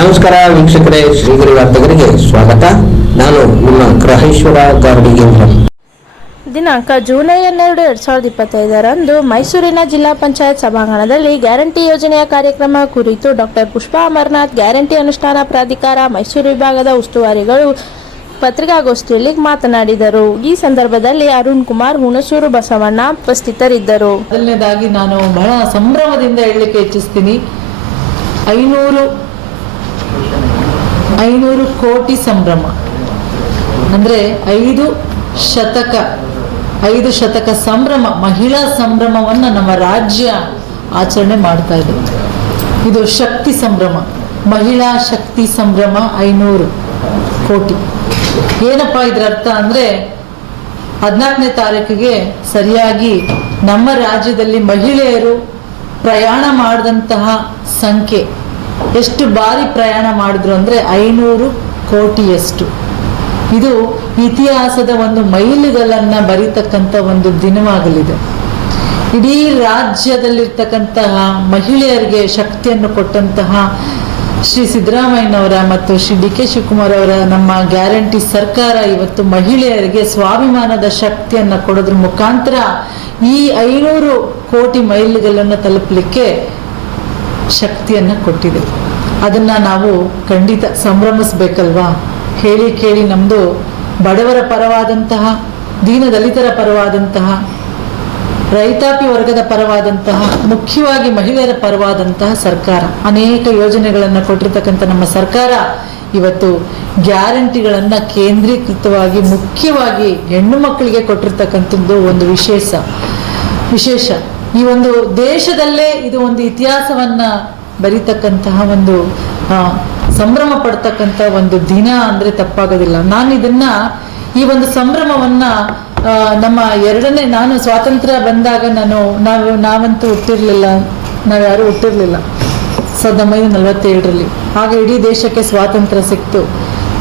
ನಮಸ್ಕಾರ ವೀಕ್ಷಕರೇ ಶ್ರೀಗಿರಿ ವಾರ್ತೆಗರಿಗೆ ಸ್ವಾಗತ. ನಾನು ನಿಮ್ಮ ಗ್ರಹೇಶ್ವರ ಗಾರ್ಡಿಗೇಂದ್ರ ದಿನಾಂಕ ಜುಲೈ ಹನ್ನೆರಡು ಎರಡ್ ಸಾವಿರದ ಇಪ್ಪತ್ತೈದರಂದು ಮೈಸೂರಿನ ಜಿಲ್ಲಾ ಪಂಚಾಯತ್ ಸಭಾಂಗಣದಲ್ಲಿ ಗ್ಯಾರಂಟಿ ಯೋಜನೆಯ ಕಾರ್ಯಕ್ರಮ ಕುರಿತು ಡಾಕ್ಟರ್ ಪುಷ್ಪಾ ಅಮರನಾಥ್ ಗ್ಯಾರಂಟಿ ಅನುಷ್ಠಾನ ಪ್ರಾಧಿಕಾರ ಮೈಸೂರು ವಿಭಾಗದ ಉಸ್ತುವಾರಿಗಳು ಪತ್ರಿಕಾಗೋಷ್ಠಿಯಲ್ಲಿ ಮಾತನಾಡಿದರು. ಈ ಸಂದರ್ಭದಲ್ಲಿ ಅರುಣ್ ಕುಮಾರ್ ಹುಣಸೂರು ಬಸವಣ್ಣ ಉಪಸ್ಥಿತರಿದ್ದರು. ಮೊದಲನೇದಾಗಿ ನಾನು ಬಹಳ ಸಂಭ್ರಮದಿಂದ ಹೇಳಲಿಕ್ಕೆ ಇಚ್ಛಿಸ್ತೀನಿ. ಐನೂರು ಐನೂರು ಕೋಟಿ ಸಂಭ್ರಮ. ಅಂದರೆ ಐದು ಶತಕ ಐದು ಶತಕ ಸಂಭ್ರಮ, ಮಹಿಳಾ ಸಂಭ್ರಮವನ್ನು ನಮ್ಮ ರಾಜ್ಯ ಆಚರಣೆ ಮಾಡ್ತಾ ಇದೆ. ಇದು ಶಕ್ತಿ ಸಂಭ್ರಮ, ಮಹಿಳಾ ಶಕ್ತಿ ಸಂಭ್ರಮ ಐನೂರು ಕೋಟಿ. ಏನಪ್ಪ ಇದರ ಅರ್ಥ ಅಂದರೆ, ಹದಿನಾಲ್ಕನೇ ತಾರೀಕಿಗೆ ಸರಿಯಾಗಿ ನಮ್ಮ ರಾಜ್ಯದಲ್ಲಿ ಮಹಿಳೆಯರು ಪ್ರಯಾಣ ಮಾಡಿದಂತಹ ಸಂಖ್ಯೆ. ಎಷ್ಟು ಬಾರಿ ಪ್ರಯಾಣ ಮಾಡಿದ್ರು ಅಂದರೆ ಐನೂರು ಕೋಟಿಯಷ್ಟು. ಇದು ಇತಿಹಾಸದ ಒಂದು ಮೈಲುಗಳನ್ನು ಬರೀತಕ್ಕಂಥ ಒಂದು ದಿನವಾಗಲಿದೆ. ಇಡೀ ರಾಜ್ಯದಲ್ಲಿರ್ತಕ್ಕಂತಹ ಮಹಿಳೆಯರಿಗೆ ಶಕ್ತಿಯನ್ನು ಕೊಟ್ಟಂತಹ ಶ್ರೀ ಸಿದ್ದರಾಮಯ್ಯನವರ ಮತ್ತು ಶ್ರೀ ಡಿ ಕೆ ಶಿವಕುಮಾರ್ ಅವರ ನಮ್ಮ ಗ್ಯಾರಂಟಿ ಸರ್ಕಾರ ಇವತ್ತು ಮಹಿಳೆಯರಿಗೆ ಸ್ವಾಭಿಮಾನದ ಶಕ್ತಿಯನ್ನು ಕೊಡೋದ್ರ ಮುಖಾಂತರ ಈ ಐನೂರು ಕೋಟಿ ಮೈಲುಗಳನ್ನು ತಲುಪಲಿಕ್ಕೆ ಶಕ್ತಿಯನ್ನು ಕೊಟ್ಟಿದೆ. ಅದನ್ನು ನಾವು ಖಂಡಿತ ಸಂಭ್ರಮಿಸ್ಬೇಕಲ್ವಾ? ಹೇಳಿ ಕೇಳಿ ನಮ್ಮದು ಬಡವರ ಪರವಾದಂತಹ, ದೀನದಲಿತರ ಪರವಾದಂತಹ, ರೈತಾಪಿ ವರ್ಗದ ಪರವಾದಂತಹ, ಮುಖ್ಯವಾಗಿ ಮಹಿಳೆಯರ ಪರವಾದಂತಹ ಸರ್ಕಾರ. ಅನೇಕ ಯೋಜನೆಗಳನ್ನು ಕೊಟ್ಟಿರ್ತಕ್ಕಂಥ ನಮ್ಮ ಸರ್ಕಾರ ಇವತ್ತು ಗ್ಯಾರಂಟಿಗಳನ್ನು ಕೇಂದ್ರೀಕೃತವಾಗಿ, ಮುಖ್ಯವಾಗಿ ಹೆಣ್ಣು ಮಕ್ಕಳಿಗೆ ಕೊಟ್ಟಿರ್ತಕ್ಕಂಥದ್ದು ಒಂದು ವಿಶೇಷ. ವಿಶೇಷ. ಈ ಒಂದು ದೇಶದಲ್ಲೇ ಇದು ಒಂದು ಇತಿಹಾಸವನ್ನ ಬರೀತಕ್ಕಂತಹ ಒಂದು ಸಂಭ್ರಮ ಪಡ್ತಕ್ಕಂಥ ಒಂದು ದಿನ ಅಂದ್ರೆ ತಪ್ಪಾಗೋದಿಲ್ಲ. ನಾನು ಇದನ್ನ ಈ ಒಂದು ಸಂಭ್ರಮವನ್ನ ನಮ್ಮ ಎರಡನೇ, ನಾನು ಸ್ವಾತಂತ್ರ್ಯ ಬಂದಾಗ ನಾನು, ನಾವು, ನಾವಂತೂ ಹುಟ್ಟಿರ್ಲಿಲ್ಲ. ನಾವ್ಯಾರು ಹುಟ್ಟಿರ್ಲಿಲ್ಲ. ಸಾವಿರದ ಒಂಬೈನೂರ ನಲವತ್ತೇಳರಲ್ಲಿ. ಆಗ ಇಡೀ ದೇಶಕ್ಕೆ ಸ್ವಾತಂತ್ರ್ಯ ಸಿಕ್ತು.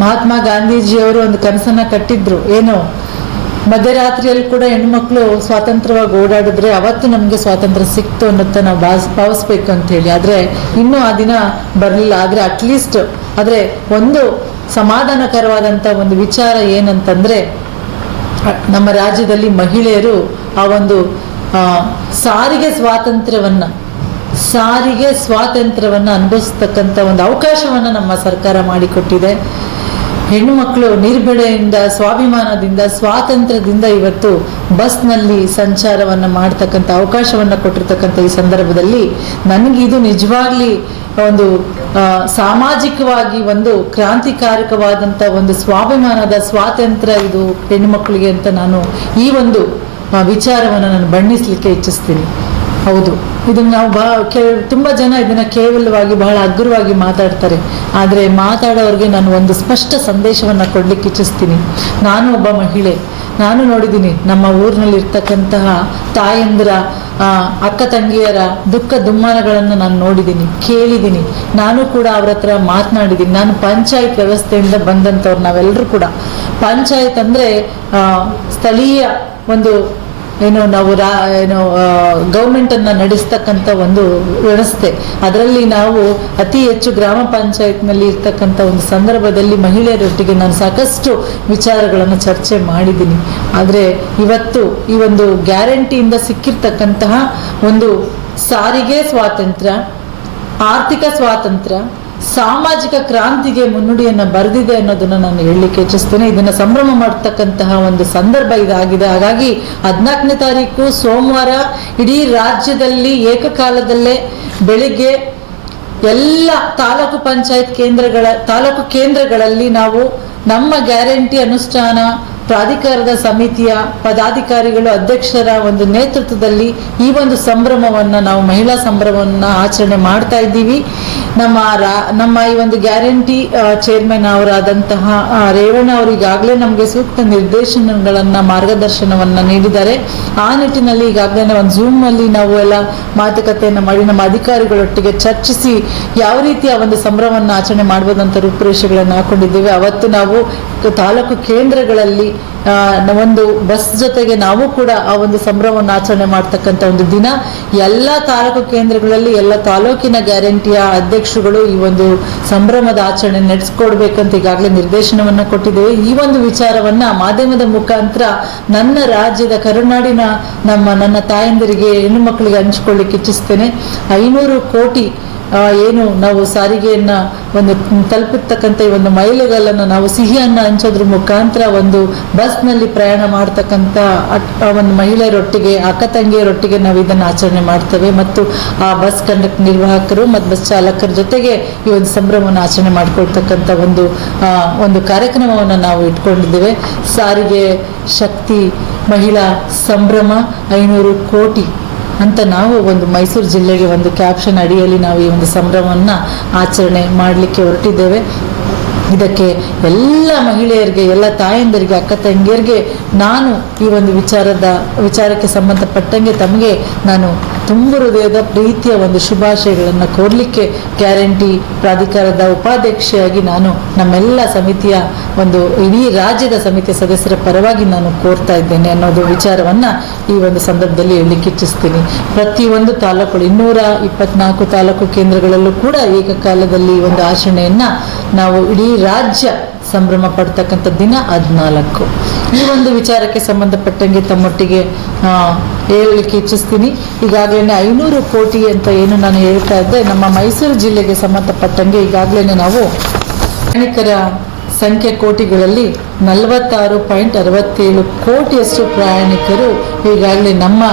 ಮಹಾತ್ಮ ಗಾಂಧೀಜಿಯವರು ಒಂದು ಕನಸನ್ನ ಕಟ್ಟಿದ್ರು. ಏನು? ಮಧ್ಯರಾತ್ರಿಯಲ್ಲಿ ಕೂಡ ಹೆಣ್ಮಕ್ಳು ಸ್ವಾತಂತ್ರ್ಯವಾಗಿ ಓಡಾಡಿದ್ರೆ ಅವತ್ತು ನಮಗೆ ಸ್ವಾತಂತ್ರ್ಯ ಸಿಕ್ತು ಅನ್ನೋತ್ತ ನಾವು ಭಾಸ್ ಭಾವಿಸ್ಬೇಕು ಅಂತ ಹೇಳಿ. ಆದ್ರೆ ಇನ್ನೂ ಆ ದಿನ ಬರಲಿಲ್ಲ. ಆದ್ರೆ ಅಟ್ಲೀಸ್ಟ್ ಆದರೆ ಒಂದು ಸಮಾಧಾನಕರವಾದಂಥ ಒಂದು ವಿಚಾರ ಏನಂತಂದ್ರೆ, ನಮ್ಮ ರಾಜ್ಯದಲ್ಲಿ ಮಹಿಳೆಯರು ಆ ಒಂದು ಸಾರಿಗೆ ಸ್ವಾತಂತ್ರ್ಯವನ್ನ ಸಾರಿಗೆ ಸ್ವಾತಂತ್ರ್ಯವನ್ನ ಅನುಭವಿಸ್ತಕ್ಕಂಥ ಒಂದು ಅವಕಾಶವನ್ನ ನಮ್ಮ ಸರ್ಕಾರ ಮಾಡಿಕೊಟ್ಟಿದೆ. ಹೆಣ್ಣು ಮಕ್ಕಳು ನಿರ್ಭಡೆಯಿಂದ ಸ್ವಾಭಿಮಾನದಿಂದ, ಸ್ವಾತಂತ್ರ್ಯದಿಂದ ಇವತ್ತು ಬಸ್ನಲ್ಲಿ ಸಂಚಾರವನ್ನ ಮಾಡ್ತಕ್ಕಂಥ ಅವಕಾಶವನ್ನ ಕೊಟ್ಟಿರ್ತಕ್ಕಂಥ ಈ ಸಂದರ್ಭದಲ್ಲಿ ನನಗೆ ಇದು ನಿಜವಾಗ್ಲಿ ಒಂದು ಸಾಮಾಜಿಕವಾಗಿ ಒಂದು ಕ್ರಾಂತಿಕಾರಕವಾದಂಥ ಒಂದು ಸ್ವಾಭಿಮಾನದ ಸ್ವಾತಂತ್ರ್ಯ ಇದು ಹೆಣ್ಣು ಮಕ್ಕಳಿಗೆ ಅಂತ ನಾನು ಈ ಒಂದು ವಿಚಾರವನ್ನು ನಾನು ಬಣ್ಣಿಸ್ಲಿಕ್ಕೆ ಇಚ್ಛಿಸ್ತೀನಿ. ಹೌದು. ಇದನ್ನ ನಾವು ಬಹಳ ತುಂಬ ಜನ ಇದನ್ನ ಕೇವಲವಾಗಿ ಬಹಳ ಅಗ್ರವಾಗಿ ಮಾತಾಡ್ತಾರೆ. ಆದರೆ ಮಾತಾಡೋರಿಗೆ ನಾನು ಒಂದು ಸ್ಪಷ್ಟ ಸಂದೇಶವನ್ನು ಕೊಡ್ಲಿಕ್ಕೆ ಇಚ್ಛಿಸ್ತೀನಿ. ನಾನು ಒಬ್ಬ ಮಹಿಳೆ. ನಾನು ನೋಡಿದ್ದೀನಿ, ನಮ್ಮ ಊರಿನಲ್ಲಿ ಇರ್ತಕ್ಕಂತಹ ತಾಯಂದಿರ ಅಕ್ಕ ತಂಗಿಯರ ದುಃಖ ದುಮ್ಮಾನಗಳನ್ನು ನಾನು ನೋಡಿದ್ದೀನಿ, ಕೇಳಿದ್ದೀನಿ. ನಾನು ಕೂಡ ಅವ್ರ ಹತ್ರ ಮಾತನಾಡಿದ್ದೀನಿ. ನಾನು ಪಂಚಾಯತ್ ವ್ಯವಸ್ಥೆಯಿಂದ ಬಂದಂಥವ್ರು ನಾವೆಲ್ಲರೂ ಕೂಡ. ಪಂಚಾಯತ್ ಅಂದರೆ ಸ್ಥಳೀಯ ಒಂದು ಏನು, ನಾವು ರಾ, ಏನು ಗೌರ್ಮೆಂಟನ್ನು ನಡೆಸ್ತಕ್ಕಂಥ ಒಂದು ವ್ಯವಸ್ಥೆ. ಅದರಲ್ಲಿ ನಾವು ಅತಿ ಹೆಚ್ಚು ಗ್ರಾಮ ಪಂಚಾಯತ್ನಲ್ಲಿ ಇರ್ತಕ್ಕಂಥ ಒಂದು ಸಂದರ್ಭದಲ್ಲಿ ಮಹಿಳೆಯರೊಟ್ಟಿಗೆ ನಾನು ಸಾಕಷ್ಟು ವಿಚಾರಗಳನ್ನು ಚರ್ಚೆ ಮಾಡಿದ್ದೀನಿ. ಆದರೆ ಇವತ್ತು ಈ ಒಂದು ಗ್ಯಾರಂಟಿಯಿಂದ ಸಿಕ್ಕಿರ್ತಕ್ಕಂತಹ ಒಂದು ಸಾರಿಗೆ ಸ್ವಾತಂತ್ರ್ಯ, ಆರ್ಥಿಕ ಸ್ವಾತಂತ್ರ್ಯ ಸಾಮಾಜಿಕ ಕ್ರಾಂತಿಗೆ ಮುನ್ನುಡಿಯನ್ನು ಬರೆದಿದೆ ಅನ್ನೋದನ್ನ ನಾನು ಹೇಳಲಿಕ್ಕೆ ಇಚ್ಛಿಸ್ತೇನೆ. ಇದನ್ನ ಸಂಭ್ರಮ ಮಾಡತಕ್ಕಂತಹ ಒಂದು ಸಂದರ್ಭ ಇದಾಗಿದೆ. ಹಾಗಾಗಿ ಹದಿನಾಲ್ಕನೇ ತಾರೀಕು ಸೋಮವಾರ ಇಡೀ ರಾಜ್ಯದಲ್ಲಿ ಏಕಕಾಲದಲ್ಲೇ ಬೆಳಿಗ್ಗೆ ಎಲ್ಲ ತಾಲೂಕು ಪಂಚಾಯತ್ ಕೇಂದ್ರಗಳ, ತಾಲೂಕು ಕೇಂದ್ರಗಳಲ್ಲಿ ನಾವು ನಮ್ಮ ಗ್ಯಾರಂಟಿ ಅನುಷ್ಠಾನ ಪ್ರಾಧಿಕಾರದ ಸಮಿತಿಯ ಪದಾಧಿಕಾರಿಗಳು ಅಧ್ಯಕ್ಷರ ಒಂದು ನೇತೃತ್ವದಲ್ಲಿ ಈ ಒಂದು ಸಂಭ್ರಮವನ್ನ ನಾವು ಮಹಿಳಾ ಸಂಭ್ರಮವನ್ನ ಆಚರಣೆ ಮಾಡ್ತಾ ಇದ್ದೀವಿ. ನಮ್ಮ ನಮ್ಮ ಈ ಒಂದು ಗ್ಯಾರಂಟಿ ಚೇರ್ಮನ್ ಅವರಾದಂತಹ ರೇವಣ್ಣ ಅವರು ಈಗಾಗಲೇ ನಮಗೆ ಸೂಕ್ತ ನಿರ್ದೇಶನಗಳನ್ನು, ಮಾರ್ಗದರ್ಶನವನ್ನ ನೀಡಿದ್ದಾರೆ. ಆ ನಿಟ್ಟಿನಲ್ಲಿ ಈಗಾಗಲೇ ಒಂದು ಝೂಮ್ ಅಲ್ಲಿ ನಾವು ಎಲ್ಲ ಮಾತುಕತೆಯನ್ನು ಮಾಡಿ ನಮ್ಮ ಅಧಿಕಾರಿಗಳೊಟ್ಟಿಗೆ ಚರ್ಚಿಸಿ ಯಾವ ರೀತಿಯ ಒಂದು ಸಂಭ್ರಮವನ್ನು ಆಚರಣೆ ಮಾಡ್ಬೋದಂತ ರೂಪುರೇಷೆಗಳನ್ನು ಹಾಕೊಂಡಿದ್ದೇವೆ. ಅವತ್ತು ನಾವು ತಾಲೂಕು ಕೇಂದ್ರಗಳಲ್ಲಿ ಒಂದು ಬಸ್ ಜೊತೆಗೆ ನಾವು ಕೂಡ ಆ ಒಂದು ಸಂಭ್ರಮವನ್ನು ಆಚರಣೆ ಮಾಡ್ತಕ್ಕಂಥ ಒಂದು ದಿನ. ಎಲ್ಲ ತಾಲೂಕು ಕೇಂದ್ರಗಳಲ್ಲಿ ಎಲ್ಲ ತಾಲೂಕಿನ ಗ್ಯಾರಂಟಿಯ ಅಧ್ಯಕ್ಷರುಗಳು ಈ ಒಂದು ಸಂಭ್ರಮದ ಆಚರಣೆ ನಡೆಸ್ಕೊಡ್ಬೇಕಂತ ಈಗಾಗಲೇ ನಿರ್ದೇಶನವನ್ನ ಕೊಟ್ಟಿದ್ದೇವೆ. ಈ ಒಂದು ವಿಚಾರವನ್ನ ಮಾಧ್ಯಮದ ಮುಖಾಂತರ ನನ್ನ ರಾಜ್ಯದ ಕರುನಾಡಿನ ನಮ್ಮ ನನ್ನ ತಾಯಂದಿರಿಗೆ ಹೆಣ್ಣು ಮಕ್ಕಳಿಗೆ ಹಂಚಿಕೊಳ್ಳಿಕ್ಕೆ ಇಚ್ಛಿಸ್ತೇನೆ. ಐನೂರು ಕೋಟಿ ಏನು, ನಾವು ಸಾರಿಗೆಯನ್ನ ಒಂದು ತಲುಪಿರ್ತಕ್ಕಂಥ ಈ ಒಂದು ಮೈಲುಗಲ್ಲನ್ನು ನಾವು ಸಿಹಿಯನ್ನು ಹಂಚೋದ್ರ ಮುಖಾಂತರ ಒಂದು ಬಸ್ನಲ್ಲಿ ಪ್ರಯಾಣ ಮಾಡ್ತಕ್ಕಂಥ ಒಂದು ಮಹಿಳೆಯರೊಟ್ಟಿಗೆ, ಅಕ್ಕ ತಂಗಿಯರೊಟ್ಟಿಗೆ ನಾವು ಇದನ್ನು ಆಚರಣೆ ಮಾಡ್ತೇವೆ. ಮತ್ತು ಆ ಬಸ್ ಕಂಡಕ್ಟ್ ನಿರ್ವಾಹಕರು ಮತ್ತು ಬಸ್ ಚಾಲಕರ ಜೊತೆಗೆ ಈ ಒಂದು ಸಂಭ್ರಮವನ್ನು ಆಚರಣೆ ಮಾಡಿಕೊಳ್ತಕ್ಕಂಥ ಒಂದು ಒಂದು ಕಾರ್ಯಕ್ರಮವನ್ನು ನಾವು ಇಟ್ಕೊಂಡಿದ್ದೇವೆ. ಸಾರಿಗೆ ಶಕ್ತಿ ಮಹಿಳಾ ಸಂಭ್ರಮ ಐನೂರು ಕೋಟಿ ಅಂತ ನಾವು ಒಂದು ಮೈಸೂರು ಜಿಲ್ಲೆಗೆ ಒಂದು ಕ್ಯಾಪ್ಷನ್ ಅಡಿಯಲ್ಲಿ ನಾವು ಈ ಒಂದು ಸಂಭ್ರಮವನ್ನು ಆಚರಣೆ ಮಾಡಲಿಕ್ಕೆ ಹೊರಟಿದ್ದೇವೆ. ಇದಕ್ಕೆ ಎಲ್ಲ ಮಹಿಳೆಯರಿಗೆ, ಎಲ್ಲ ತಾಯಂದಿರಿಗೆ, ಅಕ್ಕ ತಂಗಿಯರಿಗೆ ನಾನು ಈ ಒಂದು ವಿಚಾರದ, ವಿಚಾರಕ್ಕೆ ಸಂಬಂಧಪಟ್ಟಂಗೆ ತಮಗೆ ನಾನು ತುಂಬ ಹೃದಯದ ಪ್ರೀತಿಯ ಒಂದು ಶುಭಾಶಯಗಳನ್ನು ಕೋರಲಿಕ್ಕೆ ಗ್ಯಾರಂಟಿ ಪ್ರಾಧಿಕಾರದ ಉಪಾಧ್ಯಕ್ಷೆಯಾಗಿ ನಾನು ನಮ್ಮೆಲ್ಲ ಸಮಿತಿಯ ಒಂದು ಇಡೀ ರಾಜ್ಯದ ಸಮಿತಿಯ ಸದಸ್ಯರ ಪರವಾಗಿ ನಾನು ಕೋರ್ತಾ ಇದ್ದೇನೆ ಅನ್ನೋದು ವಿಚಾರವನ್ನು ಈ ಒಂದು ಸಂದರ್ಭದಲ್ಲಿ ಹೇಳಲಿಕ್ಕೆ ಇಚ್ಛಿಸ್ತೀನಿ. ಪ್ರತಿಯೊಂದು ತಾಲೂಕುಗಳು, ಇನ್ನೂರ ಇಪ್ಪತ್ನಾಲ್ಕು ತಾಲೂಕು ಕೇಂದ್ರಗಳಲ್ಲೂ ಕೂಡ ಏಕಕಾಲದಲ್ಲಿ ಒಂದು ಆಚರಣೆಯನ್ನು ನಾವು ಇಡೀ ರಾಜ್ಯ ಸಂಭ್ರಮ ಪಡ್ತಕ್ಕಂಥ ದಿನ ಹದಿನಾಲ್ಕು. ಈ ಒಂದು ವಿಚಾರಕ್ಕೆ ಸಂಬಂಧಪಟ್ಟಂಗೆ ತಮ್ಮೊಟ್ಟಿಗೆ ಹೇಳಲಿಕ್ಕೆ ಇಚ್ಛಿಸ್ತೀನಿ. ಈಗಾಗಲೇ ಐನೂರು ಕೋಟಿ ಅಂತ ಏನು ನಾನು ಹೇಳ್ತಾ ಇದ್ದೆ, ನಮ್ಮ ಮೈಸೂರು ಜಿಲ್ಲೆಗೆ ಸಂಬಂಧಪಟ್ಟಂಗೆ ಈಗಾಗಲೇ ನಾವು ಪ್ರಯಾಣಿಕರ ಸಂಖ್ಯೆ ಕೋಟಿಗಳಲ್ಲಿ ನಲವತ್ತಾರು ಪಾಯಿಂಟ್ ಅರವತ್ತೇಳು ಕೋಟಿಯಷ್ಟು ಪ್ರಯಾಣಿಕರು ಈಗಾಗಲೇ ನಮ್ಮ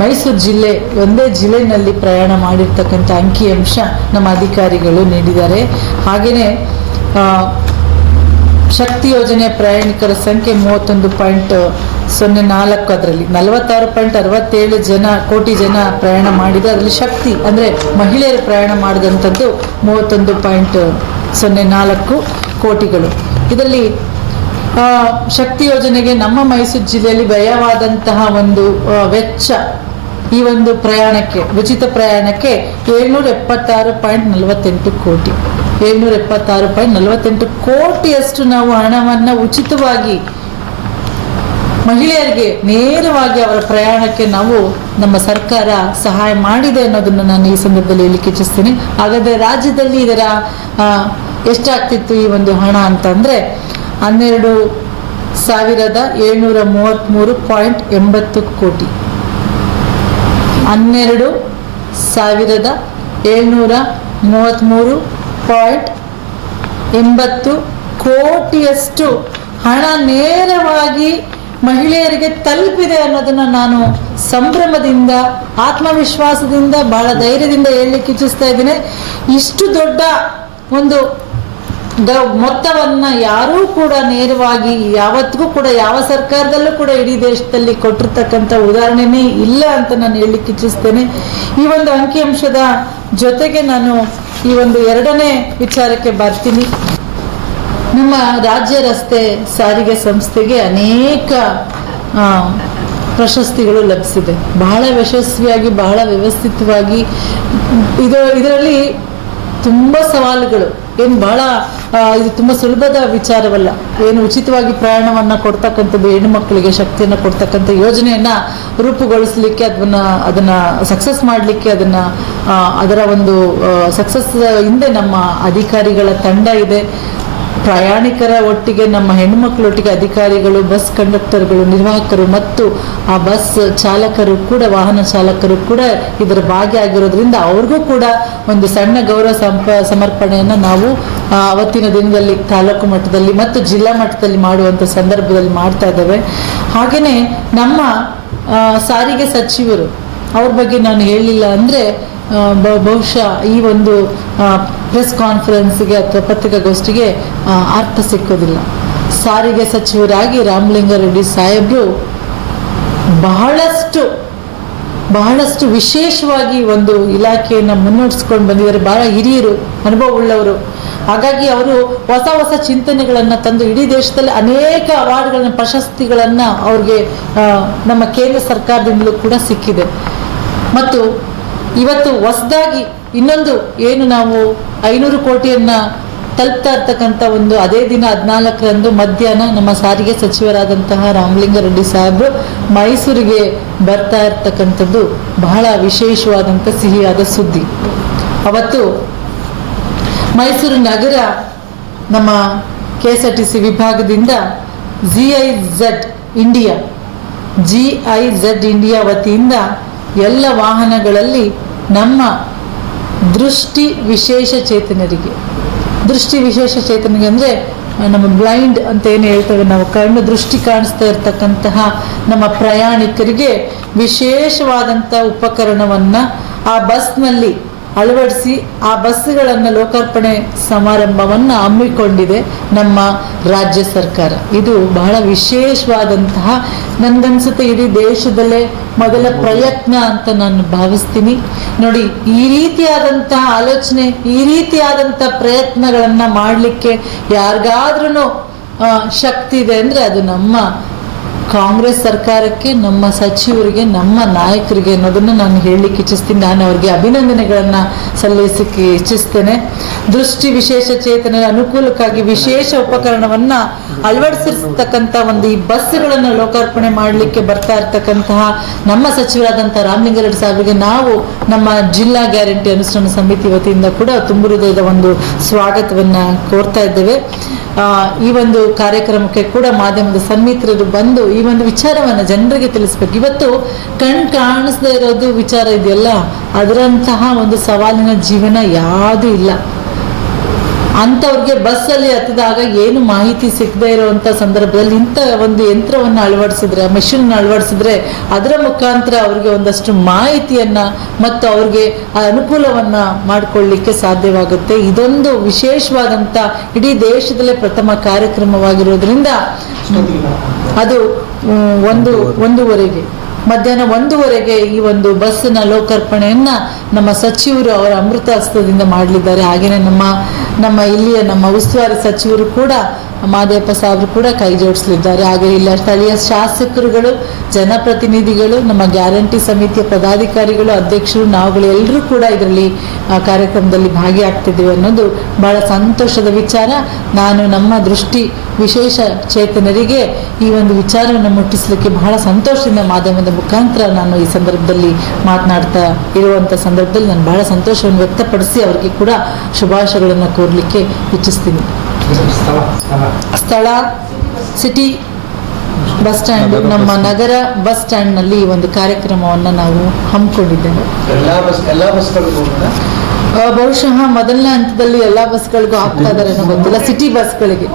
ಮೈಸೂರು ಜಿಲ್ಲೆ ಒಂದೇ ಜಿಲ್ಲೆಯಲ್ಲಿ ಪ್ರಯಾಣ ಮಾಡಿರ್ತಕ್ಕಂಥ ಅಂಕಿಅಂಶ ನಮ್ಮ ಅಧಿಕಾರಿಗಳು ನೀಡಿದ್ದಾರೆ. ಹಾಗೆಯೇ ಶಕ್ತಿ ಯೋಜನೆ ಪ್ರಯಾಣಿಕರ ಸಂಖ್ಯೆ ಮೂವತ್ತೊಂದು ಪಾಯಿಂಟ್ ಸೊನ್ನೆ ನಾಲ್ಕು ಅದರಲ್ಲಿ. ನಲವತ್ತಾರು ಪಾಯಿಂಟ್ ಅರವತ್ತೇಳು ಜನ, ಕೋಟಿ ಜನ ಪ್ರಯಾಣ ಮಾಡಿದ ಅದರಲ್ಲಿ ಶಕ್ತಿ, ಅಂದರೆ ಮಹಿಳೆಯರು ಪ್ರಯಾಣ ಮಾಡಿದಂಥದ್ದು ಮೂವತ್ತೊಂದು ಪಾಯಿಂಟ್ ಸೊನ್ನೆ ನಾಲ್ಕು ಕೋಟಿಗಳು. ಇದರಲ್ಲಿ ಶಕ್ತಿ ಯೋಜನೆಗೆ ನಮ್ಮ ಮೈಸೂರು ಜಿಲ್ಲೆಯಲ್ಲಿ ವ್ಯಯವಾದಂತಹ ಒಂದು ವೆಚ್ಚ ಈ ಒಂದು ಪ್ರಯಾಣಕ್ಕೆ, ಉಚಿತ ಪ್ರಯಾಣಕ್ಕೆ ಏಳ್ನೂರ ಎಪ್ಪತ್ತಾರು ಪಾಯಿಂಟ್ ನಲವತ್ತೆಂಟು ಕೋಟಿ. ಏಳ್ನೂರ ಎಪ್ಪತ್ತಾರು ಪಾಯಿಂಟ್ ನಲವತ್ತೆಂಟು ಕೋಟಿಯಷ್ಟು ನಾವು ಹಣವನ್ನು ಉಚಿತವಾಗಿ ಮಹಿಳೆಯರಿಗೆ ನೇರವಾಗಿ ಅವರ ಪ್ರಯಾಣಕ್ಕೆ ನಾವು ನಮ್ಮ ಸರ್ಕಾರ ಸಹಾಯ ಮಾಡಿದೆ ಅನ್ನೋದನ್ನು ನಾನು ಈ ಸಂದರ್ಭದಲ್ಲಿ ಹೇಳಲಿಕ್ಕೆ ಇಚ್ಛಿಸ್ತೀನಿ ಹಾಗಾದರೆ ರಾಜ್ಯದಲ್ಲಿ ಇದರ ಎಷ್ಟಾಗ್ತಿತ್ತು ಈ ಒಂದು ಹಣ ಅಂತಂದರೆ ಹನ್ನೆರಡು ಸಾವಿರದ ಏಳ್ನೂರ ಮೂವತ್ತ್ಮೂರು ಪಾಯಿಂಟ್ ಎಂಬತ್ತು ಕೋಟಿ. ಹನ್ನೆರಡು ಸಾವಿರದ ಏಳ್ನೂರ ಮೂವತ್ತ್ಮೂರು ಪಾಯಿಂಟ್ ಎಂಬತ್ತು ಕೋಟಿಯಷ್ಟು ಹಣ ನೇರವಾಗಿ ಮಹಿಳೆಯರಿಗೆ ತಲುಪಿದೆ ಅನ್ನೋದನ್ನು ನಾನು ಸಂಭ್ರಮದಿಂದ, ಆತ್ಮವಿಶ್ವಾಸದಿಂದ, ಬಹಳ ಧೈರ್ಯದಿಂದ ಹೇಳಲಿಕ್ಕೆ ಇಚ್ಛಿಸ್ತಾ ಇದ್ದೀನಿ. ಇಷ್ಟು ದೊಡ್ಡ ಒಂದು ಗ- ಮೊತ್ತವನ್ನ ಯಾರೂ ಕೂಡ ನೇರವಾಗಿ ಯಾವತ್ತಿಗೂ ಕೂಡ ಯಾವ ಸರ್ಕಾರದಲ್ಲೂ ಕೂಡ ಇಡೀ ದೇಶದಲ್ಲಿ ಕೊಟ್ಟಿರ್ತಕ್ಕಂಥ ಉದಾಹರಣೆನೇ ಇಲ್ಲ ಅಂತ ನಾನು ಹೇಳಲಿಕ್ಕೆ ಇಚ್ಛಿಸ್ತೇನೆ. ಈ ಒಂದು ಅಂಕಿಅಂಶದ ಜೊತೆಗೆ ನಾನು ಈ ಒಂದು ಎರಡನೇ ವಿಚಾರಕ್ಕೆ ಬರ್ತೀನಿ. ನಮ್ಮ ರಾಜ್ಯ ರಸ್ತೆ ಸಾರಿಗೆ ಸಂಸ್ಥೆಗೆ ಅನೇಕ ಪ್ರಶಸ್ತಿಗಳು ಲಭಿಸಿದೆ. ಬಹಳ ಯಶಸ್ವಿಯಾಗಿ, ಬಹಳ ವ್ಯವಸ್ಥಿತವಾಗಿ ಇದು, ಇದರಲ್ಲಿ ತುಂಬ ಸವಾಲುಗಳು. ಏನು ಬಹಳ ಇದು ತುಂಬ ಸುಲಭದ ವಿಚಾರವಲ್ಲ. ಏನು ಉಚಿತವಾಗಿ ಪ್ರಯಾಣವನ್ನು ಕೊಡ್ತಕ್ಕಂಥದ್ದು, ಹೆಣ್ಣು ಮಕ್ಕಳಿಗೆ ಶಕ್ತಿಯನ್ನು ಕೊಡ್ತಕ್ಕಂಥ ಯೋಜನೆಯನ್ನು ರೂಪುಗೊಳಿಸಲಿಕ್ಕೆ ಅದನ್ನ, ಅದನ್ನು ಸಕ್ಸಸ್ ಮಾಡಲಿಕ್ಕೆ ಅದನ್ನು ಅದರ ಒಂದು ಸಕ್ಸಸ್ ಹಿಂದೆ ನಮ್ಮ ಅಧಿಕಾರಿಗಳ ತಂಡ ಇದೆ. ಪ್ರಯಾಣಿಕರ ಒಟ್ಟಿಗೆ, ನಮ್ಮ ಹೆಣ್ಣುಮಕ್ಕಳೊಟ್ಟಿಗೆ ಅಧಿಕಾರಿಗಳು, ಬಸ್ ಕಂಡಕ್ಟರ್ಗಳು, ನಿರ್ವಾಹಕರು ಮತ್ತು ಆ ಬಸ್ ಚಾಲಕರು ಕೂಡ, ವಾಹನ ಚಾಲಕರು ಕೂಡ ಇದರ ಭಾಗಿಯಾಗಿರೋದ್ರಿಂದ ಅವ್ರಿಗೂ ಕೂಡ ಒಂದು ಸಣ್ಣ ಗೌರವ ಸಂಪ, ಸಮರ್ಪಣೆಯನ್ನು ನಾವು ಅವತ್ತಿನ ದಿನದಲ್ಲಿ ತಾಲೂಕು ಮಟ್ಟದಲ್ಲಿ ಮತ್ತು ಜಿಲ್ಲಾ ಮಟ್ಟದಲ್ಲಿ ಮಾಡುವಂಥ ಸಂದರ್ಭದಲ್ಲಿ ಮಾಡ್ತಾ ಇದ್ದೇವೆ. ಹಾಗೆಯೇ ನಮ್ಮ ಸಾರಿಗೆ ಸಚಿವರು ಅವ್ರ ಬಗ್ಗೆ ನಾನು ಹೇಳಿಲ್ಲ ಅಂದರೆ ಬಹುಶಃ ಈ ಒಂದು ಪ್ರೆಸ್ ಕಾನ್ಫರೆನ್ಸ್ಗೆ ಅಥವಾ ಪತ್ರಿಕಾಗೋಷ್ಠಿಗೆ ಅರ್ಥ ಸಿಕ್ಕೋದಿಲ್ಲ. ಸಾರಿಗೆ ಸಚಿವರಾಗಿ ರಾಮಲಿಂಗಾರೆಡ್ಡಿ ಸಾಹೇಬರು ಬಹಳಷ್ಟು ಬಹಳಷ್ಟು ವಿಶೇಷವಾಗಿ ಒಂದು ಇಲಾಖೆಯನ್ನು ಮುನ್ನಡೆಸ್ಕೊಂಡು ಬಂದಿದ್ದಾರೆ. ಬಹಳ ಹಿರಿಯರು, ಅನುಭವ ಉಳ್ಳವರು. ಹಾಗಾಗಿ ಅವರು ಹೊಸ ಹೊಸ ಚಿಂತನೆಗಳನ್ನು ತಂದು ಇಡೀ ದೇಶದಲ್ಲಿ ಅನೇಕ ಅವಾರ್ಡ್ಗಳನ್ನು, ಪ್ರಶಸ್ತಿಗಳನ್ನು ಅವ್ರಿಗೆ ನಮ್ಮ ಕೇಂದ್ರ ಸರ್ಕಾರದಿಂದಲೂ ಕೂಡ ಸಿಕ್ಕಿದೆ. ಮತ್ತು ಇವತ್ತು ಹೊಸದಾಗಿ ಇನ್ನೊಂದು ಏನು ನಾವು ಐನೂರು ಕೋಟಿಯನ್ನ ತಲುಪ್ತಾ ಇರ್ತಕ್ಕಂಥ ಒಂದು ಅದೇ ದಿನ ಹದಿನಾಲ್ಕರಂದು ಮಧ್ಯಾಹ್ನ ನಮ್ಮ ಸಾರಿಗೆ ಸಚಿವರಾದಂತಹ ರಾಮಲಿಂಗಾರೆಡ್ಡಿ ಸಾಹೇಬರು ಮೈಸೂರಿಗೆ ಬರ್ತಾ ಇರ್ತಕ್ಕಂಥದ್ದು ಬಹಳ ವಿಶೇಷವಾದಂಥ ಸಿಹಿಯಾದ ಸುದ್ದಿ. ಅವತ್ತು ಮೈಸೂರು ನಗರ ನಮ್ಮ K S R T C ವಿಭಾಗದಿಂದ G I Z India G I Z India ವತಿಯಿಂದ ಎಲ್ಲ ವಾಹನಗಳಲ್ಲಿ ನಮ್ಮ ದೃಷ್ಟಿ ವಿಶೇಷ ಚೇತನರಿಗೆ. ದೃಷ್ಟಿ ವಿಶೇಷ ಚೇತನಿಗೆ ಅಂದರೆ ನಮ್ಮ ಬ್ಲೈಂಡ್ ಅಂತ ಏನು ಹೇಳ್ತೇವೆ ನಾವು, ಕಣ್ಣು ದೃಷ್ಟಿ ಕಾಣಿಸ್ತಾ ಇರ್ತಕ್ಕಂತಹ ನಮ್ಮ ಪ್ರಯಾಣಿಕರಿಗೆ ವಿಶೇಷವಾದಂಥ ಉಪಕರಣವನ್ನು ಆ ಬಸ್ನಲ್ಲಿ ಅಳವಡಿಸಿ ಆ ಬಸ್ಸುಗಳನ್ನು ಲೋಕಾರ್ಪಣೆ ಸಮಾರಂಭವನ್ನು ಹಮ್ಮಿಕೊಂಡಿದೆ ನಮ್ಮ ರಾಜ್ಯ ಸರ್ಕಾರ. ಇದು ಬಹಳ ವಿಶೇಷವಾದಂತಹ ನನಗನ್ಸುತ್ತೆ ಇಡೀ ದೇಶದಲ್ಲೇ ಮೊದಲ ಪ್ರಯತ್ನ ಅಂತ ನಾನು ಭಾವಿಸ್ತೀನಿ. ನೋಡಿ, ಈ ರೀತಿಯಾದಂತಹ ಆಲೋಚನೆ, ಈ ರೀತಿಯಾದಂಥ ಪ್ರಯತ್ನಗಳನ್ನ ಮಾಡಲಿಕ್ಕೆ ಯಾರಿಗಾದ್ರೂ ಶಕ್ತಿ ಇದೆ ಅಂದ್ರೆ ಅದು ನಮ್ಮ ಕಾಂಗ್ರೆಸ್ ಸರ್ಕಾರಕ್ಕೆ, ನಮ್ಮ ಸಚಿವರಿಗೆ, ನಮ್ಮ ನಾಯಕರಿಗೆ ಅನ್ನೋದನ್ನು ನಾನು ಹೇಳಲಿಕ್ಕೆ ಇಚ್ಛಿಸ್ತೀನಿ. ನಾನು ಅವರಿಗೆ ಅಭಿನಂದನೆಗಳನ್ನು ಸಲ್ಲಿಸಕ್ಕೆ ಇಚ್ಛಿಸ್ತೇನೆ. ದೃಷ್ಟಿ ವಿಶೇಷ ಚೇತನರ ಅನುಕೂಲಕ್ಕಾಗಿ ವಿಶೇಷ ಉಪಕರಣವನ್ನ ಅಳವಡಿಸಿರ್ತಕ್ಕಂಥ ಒಂದು ಈ ಬಸ್ಸುಗಳನ್ನು ಲೋಕಾರ್ಪಣೆ ಮಾಡಲಿಕ್ಕೆ ಬರ್ತಾ ಇರ್ತಕ್ಕಂತಹ ನಮ್ಮ ಸಚಿವರಾದಂಥ ರಾಮಲಿಂಗಾರೆಡ್ಡಿ ಸಾಹೇಬರಿಗೆ ನಾವು ನಮ್ಮ ಜಿಲ್ಲಾ ಗ್ಯಾರಂಟಿ ಅನುಷ್ಠಾನ ಸಮಿತಿ ವತಿಯಿಂದ ಕೂಡ ತುಂಬು ಹೃದಯದ ಒಂದು ಸ್ವಾಗತವನ್ನು ಕೋರ್ತಾ ಇದ್ದೇವೆ. ಈ ಒಂದು ಕಾರ್ಯಕ್ರಮಕ್ಕೆ ಕೂಡ ಮಾಧ್ಯಮದ ಸನ್ಮಿತ್ರರು ಬಂದು ಈ ಒಂದು ವಿಚಾರವನ್ನು ಜನರಿಗೆ ತಿಳಿಸ್ಬೇಕು. ಇವತ್ತು ಕಣ್ ಕಾಣಿಸದೇ ಇರೋದು ವಿಚಾರ ಇದೆಯಲ್ಲ? ಅದರಂತಹ ಒಂದು ಸವಾಲಿನ ಜೀವನ ಯಾವುದೂ ಇಲ್ಲ. ಅಂಥವ್ರಿಗೆ ಬಸ್ಸಲ್ಲಿ ಹತ್ತಿದಾಗ ಏನು ಮಾಹಿತಿ ಸಿಗದೆ ಇರುವಂಥ ಸಂದರ್ಭದಲ್ಲಿ ಇಂಥ ಒಂದು ಯಂತ್ರವನ್ನು ಅಳವಡಿಸಿದ್ರೆ ಮೆಷಿನ್ ಅಳವಡಿಸಿದ್ರೆ ಅದರ ಮುಖಾಂತರ ಅವ್ರಿಗೆ ಒಂದಷ್ಟು ಮಾಹಿತಿಯನ್ನ ಮತ್ತು ಅವ್ರಿಗೆ ಅನುಕೂಲವನ್ನ ಮಾಡಿಕೊಳ್ಳಿಕ್ಕೆ ಸಾಧ್ಯವಾಗುತ್ತೆ. ಇದೊಂದು ವಿಶೇಷವಾದಂಥ ಇಡೀ ದೇಶದಲ್ಲೇ ಪ್ರಥಮ ಕಾರ್ಯಕ್ರಮವಾಗಿರೋದ್ರಿಂದ ಅದು ಒಂದು ಒಂದೂವರೆಗೆ. ಮಧ್ಯಾಹ್ನ ಒಂದೂವರೆಗೆ ಈ ಒಂದು ಬಸ್ಸಿನ ಲೋಕಾರ್ಪಣೆಯನ್ನ ನಮ್ಮ ಸಚಿವರು ಅವರ ಅಮೃತ ಹಸ್ತದಿಂದ ಮಾಡಲಿದ್ದಾರೆ. ಹಾಗೆಯೇ ನಮ್ಮ ನಮ್ಮ ಇಲ್ಲಿಯ ನಮ್ಮ ಉಸ್ತುವಾರಿ ಸಚಿವರು ಕೂಡ ಮಾದೇವಪ್ಪ ಸಾಹೇಬರು ಕೂಡ ಕೈ ಜೋಡಿಸಲಿದ್ದಾರೆ. ಹಾಗೆ ಇಲ್ಲ ಸ್ಥಳೀಯ ಶಾಸಕರುಗಳು, ಜನಪ್ರತಿನಿಧಿಗಳು, ನಮ್ಮ ಗ್ಯಾರಂಟಿ ಸಮಿತಿಯ ಪದಾಧಿಕಾರಿಗಳು, ಅಧ್ಯಕ್ಷರು, ನಾವುಗಳು ಎಲ್ಲರೂ ಕೂಡ ಇದರಲ್ಲಿ ಕಾರ್ಯಕ್ರಮದಲ್ಲಿ ಭಾಗಿಯಾಗ್ತಿದ್ದೀವಿ ಅನ್ನೋದು ಬಹಳ ಸಂತೋಷದ ವಿಚಾರ. ನಾನು ನಮ್ಮ ದೃಷ್ಟಿ ವಿಶೇಷ ಚೇತನರಿಗೆ ಈ ಒಂದು ವಿಚಾರವನ್ನು ಮುಟ್ಟಿಸಲಿಕ್ಕೆ ಬಹಳ ಸಂತೋಷದಿಂದ ಮಾಧ್ಯಮದ ಮುಖಾಂತರ ನಾನು ಈ ಸಂದರ್ಭದಲ್ಲಿ ಮಾತನಾಡ್ತಾ ಇರುವಂಥ ಸಂದರ್ಭದಲ್ಲಿ ನಾನು ಬಹಳ ಸಂತೋಷವನ್ನು ವ್ಯಕ್ತಪಡಿಸಿ ಅವರಿಗೆ ಕೂಡ ಶುಭಾಶಯಗಳನ್ನು ಕೋರಲಿಕ್ಕೆ ಇಚ್ಛಿಸ್ತೀನಿ. ಸ್ಥಳ ಸಿಟಿ ಬಸ್ ಸ್ಟ್ಯಾಂಡ್ ನಮ್ಮ ನಗರ ಬಸ್ ಸ್ಟ್ಯಾಂಡ್ನಲ್ಲಿ ಈ ಒಂದು ಕಾರ್ಯಕ್ರಮವನ್ನು ನಾವು ಹಮ್ಮಿಕೊಂಡಿದ್ದೇವೆ. ಬಹುಶಃ ಮೊದಲನೇ ಹಂತದಲ್ಲಿ ಎಲ್ಲ ಬಸ್ಗಳಿಗೂ ಹಾಕ್ತಾ ಇದ್ದಾರೆ ಗೊತ್ತಿಲ್ಲ. ಸಿಟಿ ಬಸ್ಗಳಿಗೆ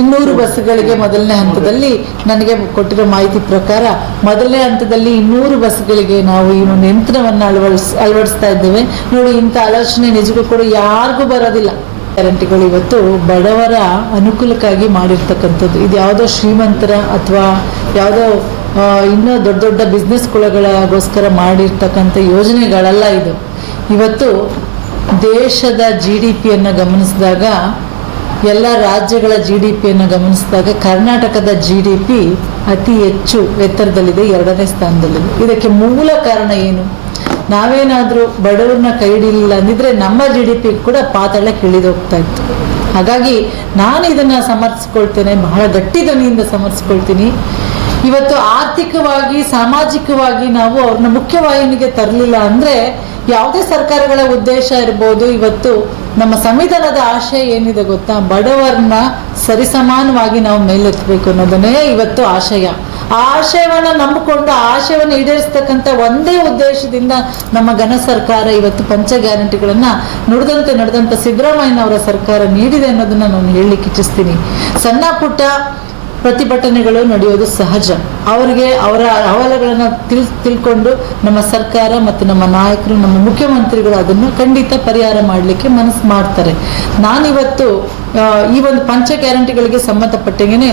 ಇನ್ನೂರು ಬಸ್ಗಳಿಗೆ ಮೊದಲನೇ ಹಂತದಲ್ಲಿ ನನಗೆ ಕೊಟ್ಟಿರೋ ಮಾಹಿತಿ ಪ್ರಕಾರ ಮೊದಲನೇ ಹಂತದಲ್ಲಿ ಇನ್ನೂರು ಬಸ್ಗಳಿಗೆ ನಾವು ಈ ಒಂದು ಯಂತ್ರವನ್ನು ಅಳವಡಿಸ್ ಅಳವಡಿಸ್ತಾ ಇದ್ದೇವೆ. ನೋಡಿ ಇಂಥ ಆಲೋಚನೆ ನಿಜಕ್ಕೂ ಕೂಡ ಯಾರಿಗೂ ಬರೋದಿಲ್ಲ. ಗ್ಯಾರಂಟಿಗಳು ಇವತ್ತು ಬಡವರ ಅನುಕೂಲಕ್ಕಾಗಿ ಮಾಡಿರ್ತಕ್ಕಂಥದ್ದು. ಇದು ಯಾವುದೋ ಶ್ರೀಮಂತರ ಅಥವಾ ಯಾವುದೋ ಇನ್ನೂ ದೊಡ್ಡ ದೊಡ್ಡ ಬಿಸ್ನೆಸ್ ಕುಳಗಳಗೋಸ್ಕರ ಮಾಡಿರ್ತಕ್ಕಂಥ ಯೋಜನೆಗಳಲ್ಲ ಇದು. ಇವತ್ತು ದೇಶದ ಜಿ ಡಿ ಪಿಯನ್ನು ಗಮನಿಸಿದಾಗ, ಎಲ್ಲ ರಾಜ್ಯಗಳ ಜಿ ಡಿ ಪಿಯನ್ನು ಗಮನಿಸಿದಾಗ ಕರ್ನಾಟಕದ ಜಿ ಡಿ ಪಿ ಅತಿ ಹೆಚ್ಚು ಎತ್ತರದಲ್ಲಿದೆ, ಎರಡನೇ ಸ್ಥಾನದಲ್ಲಿದೆ. ಇದಕ್ಕೆ ಮೂಲ ಕಾರಣ ಏನು? ನಾವೇನಾದರೂ ಬಡವ್ರನ್ನ ಕೈ ಹಿಡಿಲಿಲ್ಲ ಅಂದಿದ್ರೆ ನಮ್ಮ ಜಿ ಡಿ ಪಿ ಕೂಡ ಪಾತಾಳಕ್ಕೆ ಇಳಿದೋಗ್ತಾ ಇತ್ತು. ಹಾಗಾಗಿ ನಾನು ಇದನ್ನು ಸಮರ್ಥಿಸ್ಕೊಳ್ತೇನೆ, ಬಹಳ ಗಟ್ಟಿ ಧ್ವನಿಯಿಂದ ಸಮರ್ಥಿಸ್ಕೊಳ್ತೀನಿ. ಇವತ್ತು ಆರ್ಥಿಕವಾಗಿ, ಸಾಮಾಜಿಕವಾಗಿ ನಾವು ಅವ್ರನ್ನ ಮುಖ್ಯವಾಹಿನಿಗೆ ತರಲಿಲ್ಲ ಅಂದರೆ ಯಾವುದೇ ಸರ್ಕಾರಗಳ ಉದ್ದೇಶ ಇರ್ಬೋದು, ಇವತ್ತು ನಮ್ಮ ಸಂವಿಧಾನದ ಆಶಯ ಏನಿದೆ ಗೊತ್ತಾ? ಬಡವರನ್ನ ಸರಿಸಮಾನವಾಗಿ ನಾವು ಮೇಲೆತ್ತಬೇಕು ಅನ್ನೋದನ್ನೇ ಇವತ್ತು ಆಶಯ. ಆಶಯವನ್ನು ನಂಬಿಕೊಂಡು ಆಶಯವನ್ನು ಈಡೇರಿಸ್ತಕ್ಕಂಥ ಒಂದೇ ಉದ್ದೇಶದಿಂದ ನಮ್ಮ ಘನ ಸರ್ಕಾರ ಇವತ್ತು ಪಂಚ ಗ್ಯಾರಂಟಿಗಳನ್ನ ನುಡಿದಂತೆ ನಡೆದಂತ ಸಿದ್ದರಾಮಯ್ಯನವರ ಸರ್ಕಾರ ನೀಡಿದೆ ಅನ್ನೋದನ್ನ ನಾನು ಹೇಳಲಿಕ್ಕೆ ಇಚ್ಛಿಸ್ತೀನಿ. ಸಣ್ಣ ಪುಟ್ಟ ಪ್ರತಿಭಟನೆಗಳು ನಡೆಯೋದು ಸಹಜ. ಅವರಿಗೆ ಅವರ ಹವಾಲಗಳನ್ನು ತಿಳ್, ತಿಳ್ಕೊಂಡು ನಮ್ಮ ಸರ್ಕಾರ ಮತ್ತು ನಮ್ಮ ನಾಯಕರು, ನಮ್ಮ ಮುಖ್ಯಮಂತ್ರಿಗಳು ಅದನ್ನು ಖಂಡಿತ ಪರಿಹಾರ ಮಾಡಲಿಕ್ಕೆ ಮನಸ್ಸು ಮಾಡ್ತಾರೆ. ನಾನಿವತ್ತು ಈ ಒಂದು ಪಂಚ ಗ್ಯಾರಂಟಿಗಳಿಗೆ ಸಂಬಂಧಪಟ್ಟಂಗೆ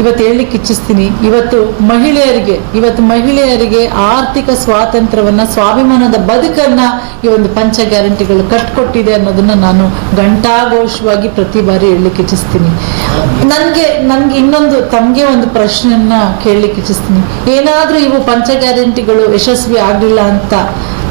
ಇವತ್ತು ಹೇಳಲಿಕ್ಕೆ ಇಚ್ಛಿಸ್ತೀನಿ. ಇವತ್ತು ಮಹಿಳೆಯರಿಗೆ ಇವತ್ತು ಮಹಿಳೆಯರಿಗೆ ಆರ್ಥಿಕ ಸ್ವಾತಂತ್ರ್ಯವನ್ನ, ಸ್ವಾಭಿಮಾನದ ಬದುಕನ್ನ ಈ ಒಂದು ಪಂಚ ಗ್ಯಾರಂಟಿಗಳು ಕಟ್ಕೊಟ್ಟಿದೆ ಅನ್ನೋದನ್ನ ನಾನು ಘಂಟಾಘೋಷವಾಗಿ ಪ್ರತಿ ಬಾರಿ ಹೇಳಲಿಕ್ಕೆ ಇಚ್ಛಿಸ್ತೀನಿ. ನನಗೆ ನನಗೆ ಇನ್ನೊಂದು ತಮಗೆ ಒಂದು ಪ್ರಶ್ನೆಯನ್ನ ಕೇಳಲಿಕ್ಕೆ ಇಚ್ಛಿಸ್ತೀನಿ. ಏನಾದರೂ ಇವು ಪಂಚ ಗ್ಯಾರಂಟಿಗಳು ಯಶಸ್ವಿ ಆಗಲಿಲ್ಲ ಅಂತ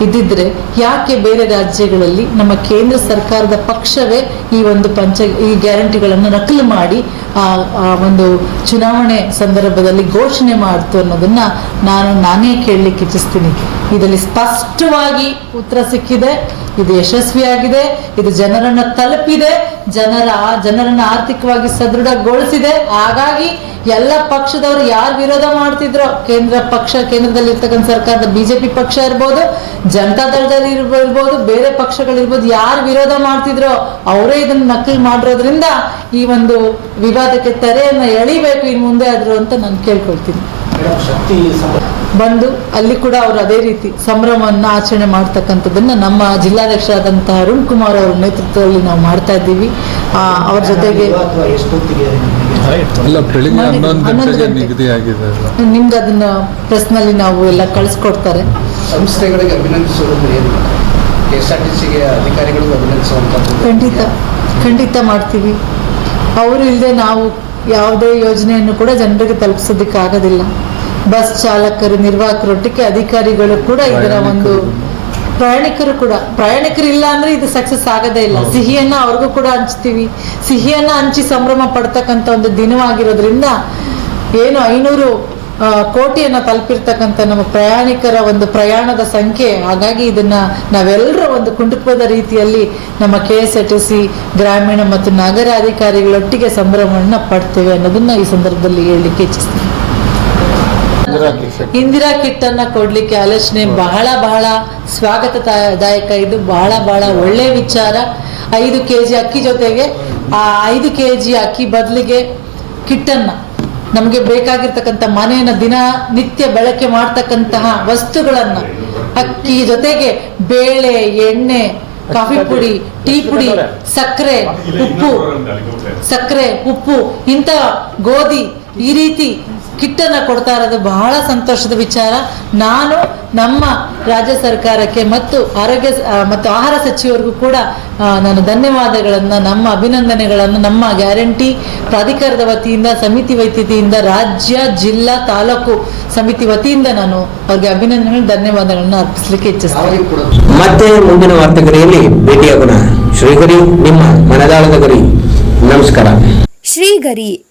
ಇದ್ದಿದ್ರೆ ಯಾಕೆ ಬೇರೆ ರಾಜ್ಯಗಳಲ್ಲಿ ನಮ್ಮ ಕೇಂದ್ರ ಸರ್ಕಾರದ ಪಕ್ಷವೇ ಈ ಒಂದು ಪಂಚ ಈ ಗ್ಯಾರಂಟಿಗಳನ್ನು ನಕಲು ಮಾಡಿ ಆ ಒಂದು ಚುನಾವಣೆ ಸಂದರ್ಭದಲ್ಲಿ ಘೋಷಣೆ ಮಾಡ್ತು ಅನ್ನೋದನ್ನ ನಾನು ನಾನೇ ಕೇಳಲಿಕ್ಕೆ ಇಚ್ಛಿಸ್ತೀನಿ. ಇದರಲ್ಲಿ ಸ್ಪಷ್ಟವಾಗಿ ಉತ್ತರ ಸಿಕ್ಕಿದೆ, ಇದು ಯಶಸ್ವಿಯಾಗಿದೆ, ಇದು ಜನರನ್ನ ತಲುಪಿದೆ, ಜನರ ಜನರನ್ನ ಆರ್ಥಿಕವಾಗಿ ಸದೃಢಗೊಳಿಸಿದೆ. ಹಾಗಾಗಿ ಎಲ್ಲ ಪಕ್ಷದವರು ಯಾರು ವಿರೋಧ ಮಾಡ್ತಿದ್ರೋ, ಕೇಂದ್ರ ಪಕ್ಷ ಕೇಂದ್ರದಲ್ಲಿ ಇರ್ತಕ್ಕಂಥ ಸರ್ಕಾರದ ಬಿಜೆಪಿ ಪಕ್ಷ ಇರ್ಬೋದು, ಜನತಾ ದಳದಲ್ಲಿ ಇರ್ಬೋ- ಇರ್ಬೋದು, ಬೇರೆ ಪಕ್ಷಗಳಿರ್ಬೋದು, ಯಾರು ವಿರೋಧ ಮಾಡ್ತಿದ್ರೋ, ಅವರೇ ಇದನ್ನ ನಕಲಿ ಮಾಡಿರೋದ್ರಿಂದ ಈ ಒಂದು ವಿವಾದಕ್ಕೆ ತೆರೆಯನ್ನು ಎಳಿಬೇಕು ಇನ್ನು ಮುಂದೆ ಆದ್ರು ಅಂತ ನಾನು ಕೇಳ್ಕೊಳ್ತೀನಿ. ಬಂದು ಅಲ್ಲಿ ಕೂಡ ಅವರು ಅದೇ ರೀತಿ ಸಂಭ್ರಮವನ್ನು ಆಚರಣೆ ಮಾಡ್ತಕ್ಕಂಥದ್ದನ್ನು ನಮ್ಮ ಜಿಲ್ಲಾಧ್ಯಕ್ಷರಾದಂತಹ ಅರುಣ್ ಕುಮಾರ್ ಅವರ ನೇತೃತ್ವದಲ್ಲಿ ನಾವು ಮಾಡ್ತಾ ಇದ್ದೀವಿ. ಅವ್ರ ಜೊತೆಗೆ ನಿಮಗೆ? ಅದನ್ನ ಪ್ರೆಸ್ನಲ್ಲಿ ನಾವು ಎಲ್ಲ ಕಳಿಸ್ಕೊಡ್ತಾರೆ. ಸಂಸ್ಥೆಗಳಿಗೆ ಅಧಿಕಾರಿಗಳಿಗೂ ಖಂಡಿತ ಖಂಡಿತ ಮಾಡ್ತೀವಿ. ಅವರು ಇಲ್ಲದೆ ನಾವು ಯಾವುದೇ ಯೋಜನೆಯನ್ನು ಕೂಡ ಜನರಿಗೆ ತಲುಪಿಸೋದಕ್ಕೆ ಆಗೋದಿಲ್ಲ ಬಸ್ ಚಾಲಕರು ನಿರ್ವಾಹಕರೊಟ್ಟಿಗೆ ಅಧಿಕಾರಿಗಳು ಕೂಡ ಇದರ ಒಂದು ಪ್ರಯಾಣಿಕರು ಕೂಡ. ಪ್ರಯಾಣಿಕರು ಇಲ್ಲ ಅಂದ್ರೆ ಇದು ಸಕ್ಸಸ್ ಆಗದೇ ಇಲ್ಲ. ಸಿಹಿಯನ್ನ ಅವ್ರಿಗೂ ಕೂಡ ಹಂಚ್ತೀವಿ. ಸಿಹಿಯನ್ನ ಹಂಚಿ ಸಂಭ್ರಮ ಪಡ್ತಕ್ಕಂಥ ಒಂದು ದಿನವಾಗಿರೋದ್ರಿಂದ ಏನು ಐನೂರು ಕೋಟಿಯನ್ನ ತಲುಪಿರ್ತಕ್ಕಂಥ ನಮ್ಮ ಪ್ರಯಾಣಿಕರ ಒಂದು ಪ್ರಯಾಣದ ಸಂಖ್ಯೆ ಹಾಗಾಗಿ ಇದನ್ನ ನಾವೆಲ್ಲರ ಒಂದು ಕುಟುಂಬದ ರೀತಿಯಲ್ಲಿ ನಮ್ಮ K S R T C ಗ್ರಾಮೀಣ ಮತ್ತು ನಗರ ಅಧಿಕಾರಿಗಳೊಟ್ಟಿಗೆ ಸಂಭ್ರಮವನ್ನ ಪಡ್ತೇವೆ ಅನ್ನೋದನ್ನ ಈ ಸಂದರ್ಭದಲ್ಲಿ ಹೇಳಲಿಕ್ಕೆ ಇಚ್ಛಿಸ್ತೀನಿ. ಇಂದಿರಾ ಕಿಟ್ ಅನ್ನ ಕೊಡ್ಲಿಕ್ಕೆ ಆಲೋಚನೆ ಬಹಳ ಬಹಳ ಸ್ವಾಗತದಾಯಕ. ಇದು ಬಹಳ ಬಹಳ ಒಳ್ಳೆ ವಿಚಾರ. ಐದು ಕೆಜಿ ಅಕ್ಕಿ ಜೊತೆಗೆ ಆ ಐದು ಕೆಜಿ ಅಕ್ಕಿ ಬದಲಿಗೆ ಕಿಟ್ಟನ್ನ ನಮಗೆ ಬೇಕಾಗಿರ್ತಕ್ಕಂಥ ಮನೆಯನ್ನು ದಿನ ನಿತ್ಯ ಬಳಕೆ ಮಾಡ್ತಕ್ಕಂತಹ ವಸ್ತುಗಳನ್ನ, ಅಕ್ಕಿ ಜೊತೆಗೆ ಬೇಳೆ, ಎಣ್ಣೆ, ಕಾಫಿ ಪುಡಿ, ಟೀ ಪುಡಿ, ಸಕ್ಕರೆ, ಉಪ್ಪು ಸಕ್ಕರೆ, ಉಪ್ಪು ಇಂಥ ಗೋಧಿ ಈ ರೀತಿ ಕಿಟ್ಟನ್ನ ಕೊಡ್ತಾ ಇರೋದು ಬಹಳ ಸಂತೋಷದ ವಿಚಾರ. ನಾನು ನಮ್ಮ ರಾಜ್ಯ ಸರ್ಕಾರಕ್ಕೆ ಮತ್ತು ಆರೋಗ್ಯ ಮತ್ತು ಆಹಾರ ಸಚಿವರಿಗೂ ಕೂಡ ನಾನು ಧನ್ಯವಾದಗಳನ್ನು ನಮ್ಮ ಅಭಿನಂದನೆಗಳನ್ನು ನಮ್ಮ ಗ್ಯಾರಂಟಿ ಪ್ರಾಧಿಕಾರದ ವತಿಯಿಂದ ಸಮಿತಿ ವತಿಯಿಂದ ರಾಜ್ಯ ಜಿಲ್ಲಾ ತಾಲೂಕು ಸಮಿತಿ ವತಿಯಿಂದ ನಾನು ಅವ್ರಿಗೆ ಅಭಿನಂದನೆಗಳು ಧನ್ಯವಾದಗಳನ್ನು ಅರ್ಪಿಸಲಿಕ್ಕೆ ಇಚ್ಛಿಸ್ತೇನೆ. ಮತ್ತೆ ಮುಂದಿನ ವಾರ್ತೆಗರಿಯಲ್ಲಿ ಭೇಟಿಯಾಗೋಣ. ಶ್ರೀಗರಿ ನಿಮ್ಮ ಮನದಾಳದ ಗರಿ. ನಮಸ್ಕಾರ. ಶ್ರೀಗರಿ